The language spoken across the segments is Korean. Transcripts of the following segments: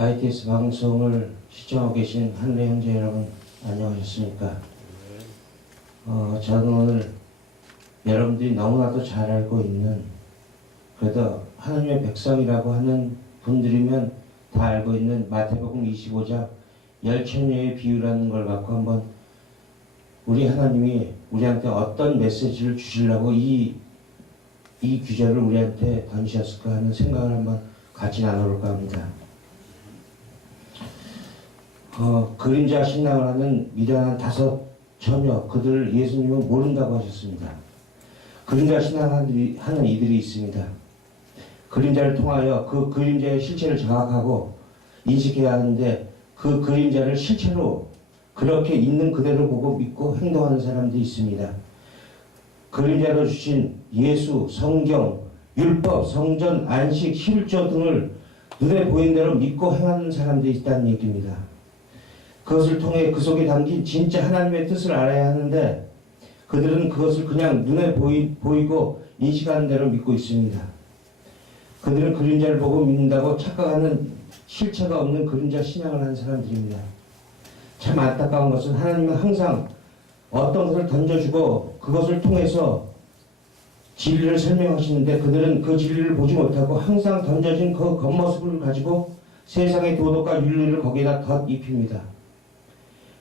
ITS 방송을 시청하고 계신 한래 형제 여러분, 안녕하셨습니까? 저는 오늘 여러분들이 너무나도 잘 알고 있는, 그래도 하나님의 백성이라고 하는 분들이면 다 알고 있는 마태복음 25장 열처녀의 비유라는 걸 갖고 한번 우리 하나님이 우리한테 어떤 메시지를 주시려고 이 규절을 우리한테 던지셨을까 하는 생각을 한번 같이 나눠볼까 합니다. 그림자 신앙을 하는 미련한 5 처녀, 그들을 예수님은 모른다고 하셨습니다. 그림자 신앙하는 이들이 있습니다. 그림자를 통하여 그 그림자의 실체를 자각하고 인식해야 하는데, 그 그림자를 실체로 그렇게 있는 그대로 보고 믿고 행동하는 사람들이 있습니다. 그림자로 주신 예수, 성경, 율법, 성전, 안식, 11조 등을 눈에 보이는 대로 믿고 행하는 사람들이 있다는 얘기입니다. 그것을 통해 그 속에 담긴 진짜 하나님의 뜻을 알아야 하는데, 그들은 그것을 그냥 눈에 보이고 인식하는 대로 믿고 있습니다. 그들은 그림자를 보고 믿는다고 착각하는, 실체가 없는 그림자 신앙을 하는 사람들입니다. 참 안타까운 것은 하나님은 항상 어떤 것을 던져주고 그것을 통해서 진리를 설명하시는데, 그들은 그 진리를 보지 못하고 항상 던져진 그 겉모습을 가지고 세상의 도덕과 윤리를 거기에다 덧입힙니다.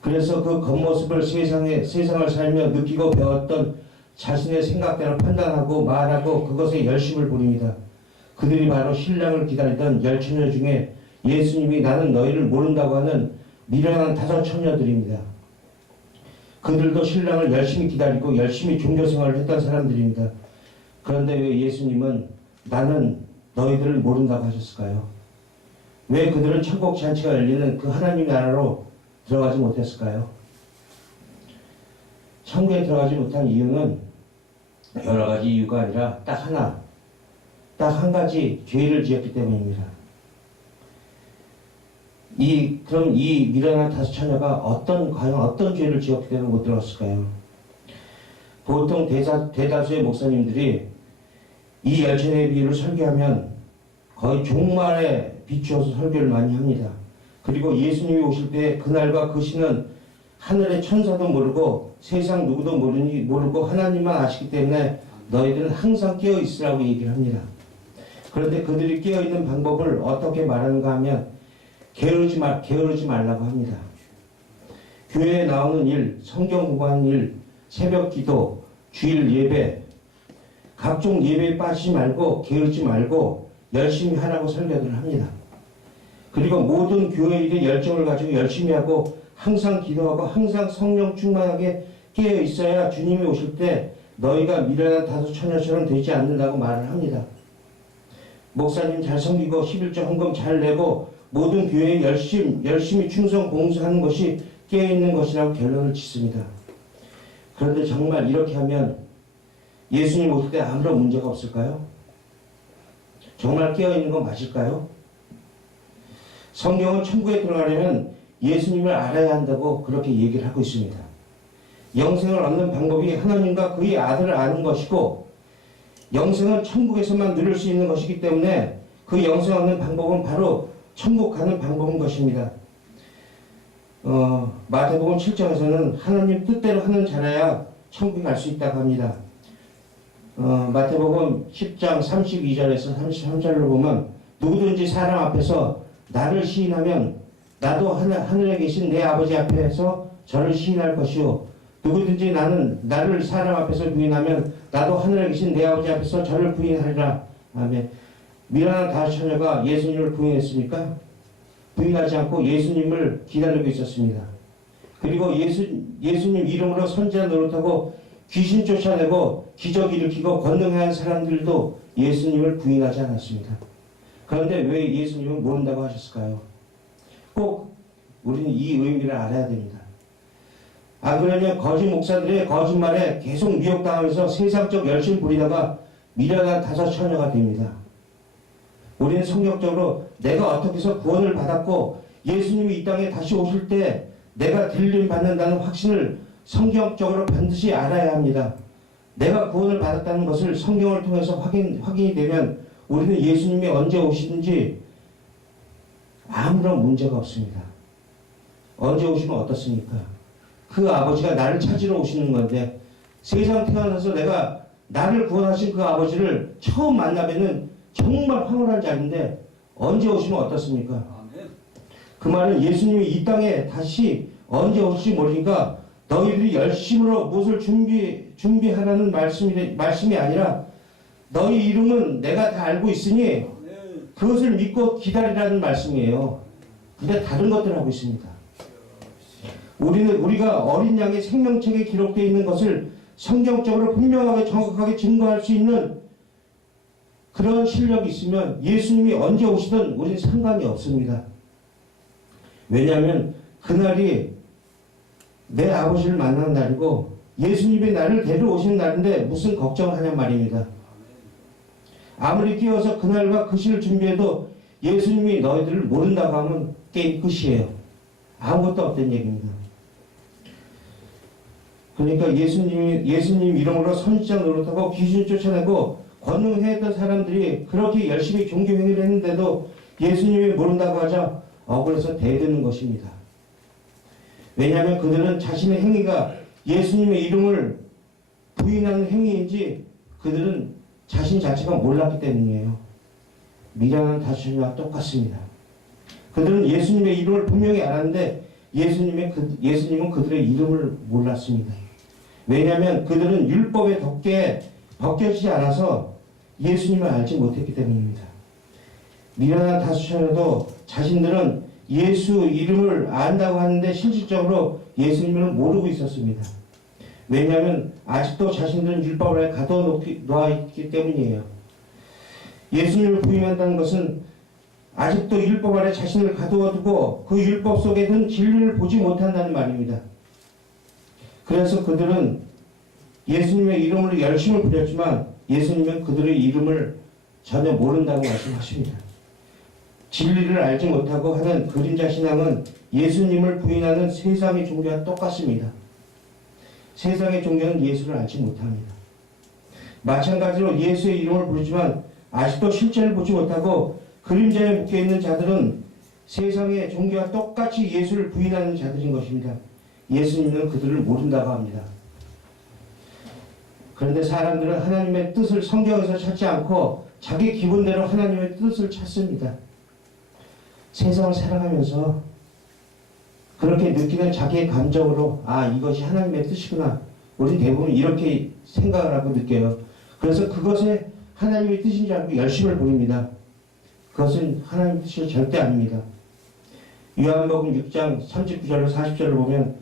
그래서 그 겉모습을 세상을 살며 느끼고 배웠던 자신의 생각대로 판단하고 말하고 그것에 열심을 부립니다. 그들이 바로 신랑을 기다리던 10처녀 중에 예수님이 나는 너희를 모른다고 하는 미련한 5 처녀들입니다. 그들도 신랑을 열심히 기다리고 열심히 종교생활을 했던 사람들입니다. 그런데 왜 예수님은 나는 너희들을 모른다고 하셨을까요? 왜 그들은 천국 잔치가 열리는 그 하나님 나라로 들어가지 못했을까요? 천국에 들어가지 못한 이유는 여러 가지 이유가 아니라 딱 한 가지 죄를 지었기 때문입니다. 그럼 이 미련한 5 처녀가 과연 어떤 죄를 지었기 때문에 못 들어갔을까요? 보통 대다수의 목사님들이 이 10처녀의 비유를 설교하면 거의 종말에 비추어서 설교를 많이 합니다. 그리고 예수님이 오실 때 그날과 그 시는 하늘의 천사도 모르고 세상 누구도 모르고 하나님만 아시기 때문에 너희들은 항상 깨어 있으라고 얘기를 합니다. 그런데 그들이 깨어 있는 방법을 어떻게 말하는가 하면 게으르지 말라고 합니다. 교회에 나오는 일, 성경 공부하는 일, 새벽 기도, 주일 예배, 각종 예배에 빠지지 말고 게으르지 말고 열심히 하라고 설교를 합니다. 그리고 모든 교회 일에 열정을 가지고 열심히 하고 항상 기도하고 항상 성령 충만하게 깨어 있어야 주님이 오실 때 너희가 미련한 5 처녀처럼 되지 않는다고 말을 합니다. 목사님 잘 섬기고 11조 헌금 잘 내고 모든 교회에 열심히 충성 봉사하는 것이 깨어있는 것이라고 결론을 짓습니다. 그런데 정말 이렇게 하면 예수님 오실 때 아무런 문제가 없을까요? 정말 깨어있는 건 맞을까요? 성경은 천국에 들어가려면 예수님을 알아야 한다고 그렇게 얘기를 하고 있습니다. 영생을 얻는 방법이 하나님과 그의 아들을 아는 것이고, 영생은 천국에서만 누릴 수 있는 것이기 때문에 그 영생 얻는 방법은 바로 천국 가는 방법인 것입니다. 마태복음 7장에서는 하나님 뜻대로 하는 자라야 천국에 갈 수 있다고 합니다. 마태복음 10장 32절에서 33절로 보면 누구든지 사람 앞에서 나를 시인하면 나도 하늘에 계신 내 아버지 앞에서 저를 시인할 것이요, 누구든지 나를 사람 앞에서 부인하면 나도 하늘에 계신 내 아버지 앞에서 저를 부인하리라. 아멘. 미련한 5 처녀가 예수님을 부인했습니까? 부인하지 않고 예수님을 기다리고 있었습니다. 그리고 예수님 이름으로 선지자 노릇하고 귀신 쫓아내고 기적 일으키고 권능해야 한 사람들도 예수님을 부인하지 않았습니다. 그런데 왜 예수님은 모른다고 하셨을까요? 꼭 우리는 이 의미를 알아야 됩니다. 안 그러면 거짓 목사들의 거짓말에 계속 미혹당하면서 세상적 열심을 부리다가 미련한 5 처녀가 됩니다. 우리는 성경적으로 내가 어떻게 해서 구원을 받았고 예수님이 이 땅에 다시 오실 때 내가 들림 받는다는 확신을 성경적으로 반드시 알아야 합니다. 내가 구원을 받았다는 것을 성경을 통해서 확인이 되면 우리는 예수님이 언제 오시든지 아무 아무런 문제가 없습니다. 언제 오시면 어떻습니까? 그 아버지가 나를 찾으러 오시는 건데 세상 태어나서 내가 나를 구원하신 그 아버지를 처음 만나면은 정말 황홀한 자리인데 언제 오시면 어떻습니까? 그 말은 예수님이 이 땅에 다시 언제 오실지 모르니까 너희들이 열심으로 무엇을 준비하라는 말씀이 아니라 너희 이름은 내가 다 알고 있으니 그것을 믿고 기다리라는 말씀이에요. 근데 다른 것들 하고 있습니다. 우리가 어린 양의 생명책에 기록되어 있는 것을 성경적으로 분명하게 정확하게 증거할 수 있는 그런 실력이 있으면 예수님이 언제 오시든 우리는 상관이 없습니다. 왜냐하면 그날이 내 아버지를 만나는 날이고 예수님이 나를 데려오시는 날인데 무슨 걱정을 하냔 말입니다. 아무리 끼어서 그날과 그 시를 준비해도 예수님이 너희들을 모른다고 하면 게임 끝이에요. 아무것도 없던 얘기입니다. 그러니까 예수님 이름으로 선지자 노릇하고 귀신 쫓아내고 권능했던 사람들이 그렇게 열심히 종교 행위를 했는데도 예수님이 모른다고 하자 억울해서 대드는 것입니다. 왜냐하면 그들은 자신의 행위가 예수님의 이름을 부인하는 행위인지 그들은 자신 자체가 몰랐기 때문이에요. 미련한 다수와 똑같습니다. 그들은 예수님의 이름을 분명히 알았는데 예수님은 그들의 이름을 몰랐습니다. 왜냐하면 그들은 율법의 덮개에 벗겨지지 않아서 예수님을 알지 못했기 때문입니다. 미련한 다수처럼도 자신들은 예수 이름을 안다고 하는데 실질적으로 예수님을 모르고 있었습니다. 왜냐하면 아직도 자신들은 율법을 가둬놓아 있기 때문이에요. 예수님을 부인한다는 것은 아직도 율법 아래 자신을 가두어두고 그 율법 속에 든 진리를 보지 못한다는 말입니다. 그래서 그들은 예수님의 이름으로 열심을 부렸지만 예수님은 그들의 이름을 전혀 모른다고 말씀하십니다. 진리를 알지 못하고 하는 그림자 신앙은 예수님을 부인하는 세상의 종교와 똑같습니다. 세상의 종교는 예수를 알지 못합니다. 마찬가지로 예수의 이름을 부르지만 아직도 실제를 보지 못하고 그림자에 묶여있는 자들은 세상의 종교와 똑같이 예수를 부인하는 자들인 것입니다. 예수님은 그들을 모른다고 합니다. 그런데 사람들은 하나님의 뜻을 성경에서 찾지 않고 자기 기분대로 하나님의 뜻을 찾습니다. 세상을 살아가면서 그렇게 느끼는 자기의 감정으로 이것이 하나님의 뜻이구나. 우리 대부분 이렇게 생각을 하고 느껴요. 그래서 그것에 하나님의 뜻인 줄 알고 열심을 부립니다. 그것은 하나님의 뜻이 절대 아닙니다. 요한복음 6장 39절로 40절을 보면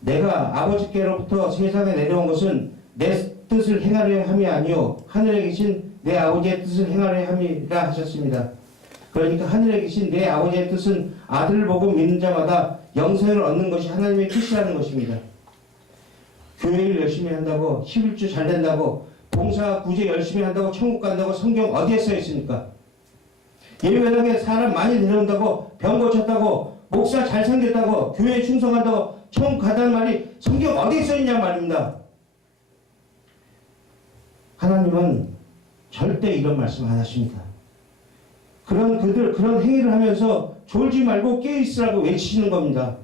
내가 아버지께로부터 세상에 내려온 것은 내 뜻을 행하려 함이 아니요 하늘에 계신 내 아버지의 뜻을 행하려 함이라 하셨습니다. 그러니까 하늘에 계신 내 아버지의 뜻은 아들을 보고 믿는 자마다 영생을 얻는 것이 하나님의 뜻이라는 것입니다. 교회를 열심히 한다고 11주 잘 된다고 봉사 구제 열심히 한다고 천국 간다고 성경 어디에 써 있습니까? 예배당에 사람 많이 데려온다고 병 고쳤다고 목사 잘생겼다고 교회에 충성한다고 천국 가다는 말이 성경 어디에 써 있냐 말입니다. 하나님은 절대 이런 말씀 안 하십니다. 그런 행위를 하면서 졸지 말고 깨어있으라고 외치시는 겁니다.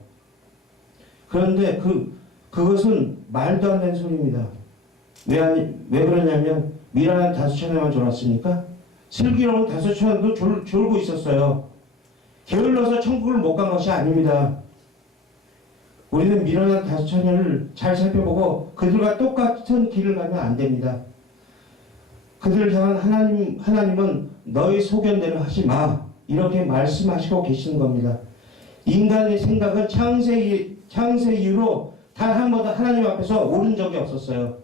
그런데 그것은 말도 안 되는 소리입니다. 왜 그러냐면 미련한 다수천에만 졸았습니까? 슬기로운 다수천에도 졸고 있었어요. 게을러서 천국을 못 간 것이 아닙니다. 우리는 미련한 다수천을 잘 살펴보고 그들과 똑같은 길을 가면 안 됩니다. 그들을 향한 하나님은 너희 소견대로 하지 마. 이렇게 말씀하시고 계시는 겁니다. 인간의 생각은 창세 이후로 단 한 번도 하나님 앞에서 옳은 적이 없었어요.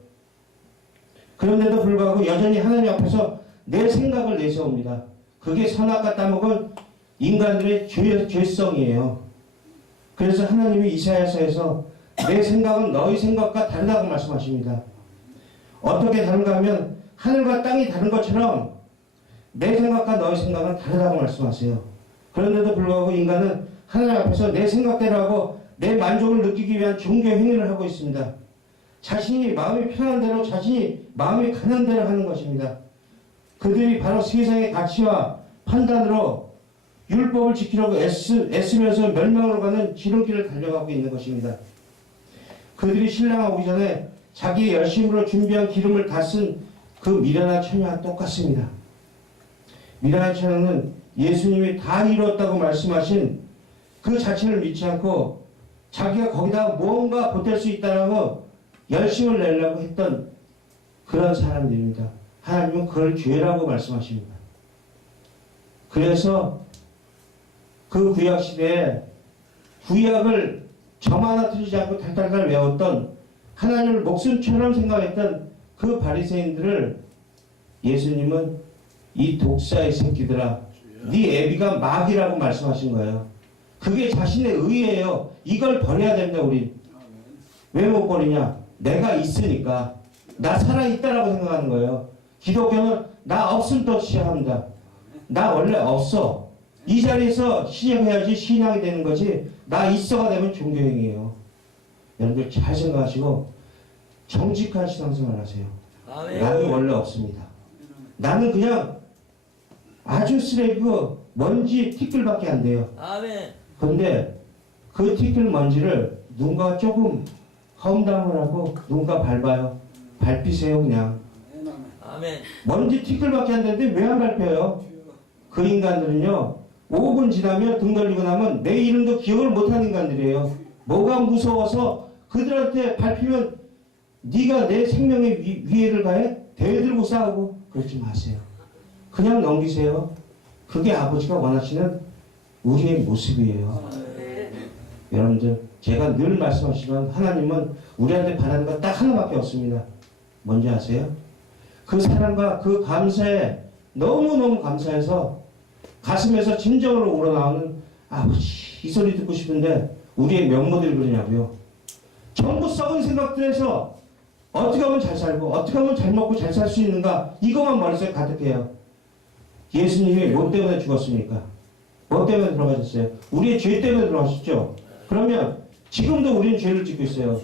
그런데도 불구하고 여전히 하나님 앞에서 내 생각을 내세웁니다. 그게 선악과 따먹은 인간들의 죄성이에요. 그래서 하나님이 이사야서에서 내 생각은 너희 생각과 다르다고 말씀하십니다. 어떻게 다른가 하면 하늘과 땅이 다른 것처럼 내 생각과 너희 생각은 다르다고 말씀하세요. 그런데도 불구하고 인간은 하나님 앞에서 내 생각대로 하고 내 만족을 느끼기 위한 종교 행위를 하고 있습니다. 자신이 마음이 편한 대로 자신이 마음이 가는 대로 하는 것입니다. 그들이 바로 세상의 가치와 판단으로 율법을 지키려고 애쓰면서 멸망으로 가는 지름길을 달려가고 있는 것입니다. 그들이 신랑 오기 전에 자기의 열심으로 준비한 기름을 다 쓴 그 미련한 처녀와 똑같습니다. 미련한 처녀는 예수님이 다 이루었다고 말씀하신 그 자체를 믿지 않고 자기가 거기다 무언가 보탤 수 있다라고 열심을 내려고 했던 그런 사람들입니다. 하나님은 그걸 죄라고 말씀하십니다. 그래서 그 구약시대에 구약을 점 하나 틀리지 않고 달달달 외웠던 하나님을 목숨처럼 생각했던 그 바리새인들을 예수님은 이 독사의 새끼들아 네 애비가 마귀라고 말씀하신 거예요. 그게 자신의 의예요. 이걸 버려야 됩니다. 우리 왜 못 버리냐? 내가 있으니까 나 살아있다라고 생각하는 거예요. 기독교는 나 없음 또 시작합니다. 나 원래 없어. 이 자리에서 신약해야지 신앙이 되는 거지 나 있어가 되면 종교행위예요. 여러분들 잘 생각하시고 정직한 신앙생활 하세요. 나는 원래 없습니다. 나는 그냥 아주 쓰레기고 먼지 티끌밖에 안 돼요. 그런데 그 티끌 먼지를 누군가 조금 험담을 하고 누군가 밟아요. 밟히세요 그냥. 먼지 티끌밖에 안 되는데 왜 안 밟혀요? 그 인간들은요 5분 지나면 등 돌리고 나면 내 이름도 기억을 못하는 인간들이에요. 뭐가 무서워서 그들한테 밟히면 네가 내 생명에 위해를 가해? 대들고 싸우고 그러지 마세요. 그냥 넘기세요. 그게 아버지가 원하시는 우리의 모습이에요. 여러분들 제가 늘 말씀하시지만 하나님은 우리한테 바라는 거 딱 하나밖에 없습니다. 뭔지 아세요? 그 사랑과 그 감사에 너무너무 감사해서 가슴에서 진정으로 우러나오는 아버지 이 소리 듣고 싶은데 우리의 명모들이 그러냐고요. 전부 썩은 생각들에서 어떻게 하면 잘 살고 어떻게 하면 잘 먹고 잘 살 수 있는가 이것만 머릿속에 가득해요. 예수님이 뭐 때문에 죽었습니까? 뭐 때문에 들어가셨어요? 우리의 죄 때문에 들어가셨죠? 그러면 지금도 우리는 죄를 짓고 있어요.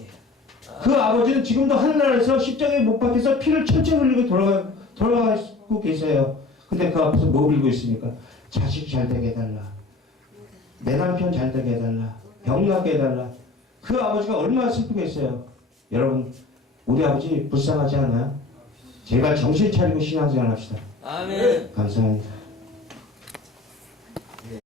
그 아버지는 지금도 하늘나라에서 십자가에 못 박혀서 피를 철철 흘리고 돌아가고 계세요. 근데 그 앞에서 뭐 빌고 있습니까? 자식 잘 되게 해달라. 내 남편 잘 되게 해달라. 병 나게 해달라. 그 아버지가 얼마나 슬프겠어요. 여러분 우리 아버지 불쌍하지 않아요? 제발 정신 차리고 신앙생활 합시다. 아멘. 감사합니다.